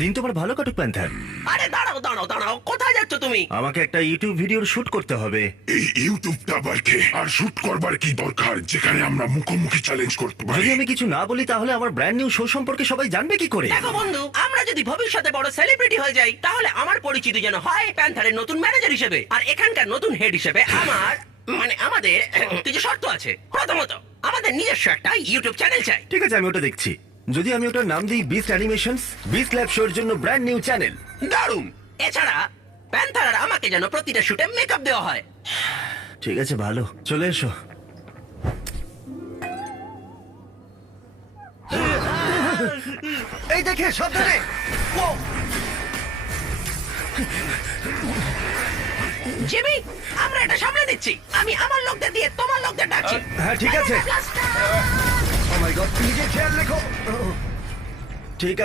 দিন তোমার ভালো কাটুক প্যান্থার। আরে দাঁড়াও দাঁড়াও দাঁড়াও, কোথায় যাচ্ছ তুমি? আমাকে একটা ইউটিউব ভিডিওর শুট করতে হবে। এই ইউটিউবটা আবার কে? আর শুট করবার কি দরকার যেখানে আমরা মুখোমুখি চ্যালেঞ্জ করতে পারি? যদি আমি কিছু না বলি তাহলে আমার ব্র্যান্ড নিউ শো সম্পর্কে সবাই জানবে কি করে? দেখো বন্ধু, আমরা যদি ভবিষ্যতে বড় সেলিব্রিটি হয়ে যাই তাহলে আমার পরিচিতি যেন হয় প্যান্থারের নতুন ম্যানেজার হিসেবে, আর এখানকার নতুন হেড হিসেবে আমাদের কিছু শর্ত আছে। প্রথমত, আমাদের নিজস্ব একটা ইউটিউব চ্যানেল চাই। ঠিক আছে, আমি ওটা দেখছি। যদি আমি ওটার নাম দিই বিস্ট অ্যানিমেশনস, বিস্ট ল্যাব শোর জন্য ব্র্যান্ড নিউ চ্যানেল। দারুণ। এছাড়া প্যান্থার আর আমাকে যেন প্রতিটা শুটে মেকআপ দেওয়া হয়। ঠিক আছে, ভালো, চলে এসো। এই দেখে সাবধানে। জিমি, আমরা এটা সামলে দিচ্ছি। আমি আমার লোকদের দিয়ে তোমার লোকদের ডাকছি। হ্যাঁ ঠিক আছে। ও মাই গড, নিজে খেয়াল রেখো।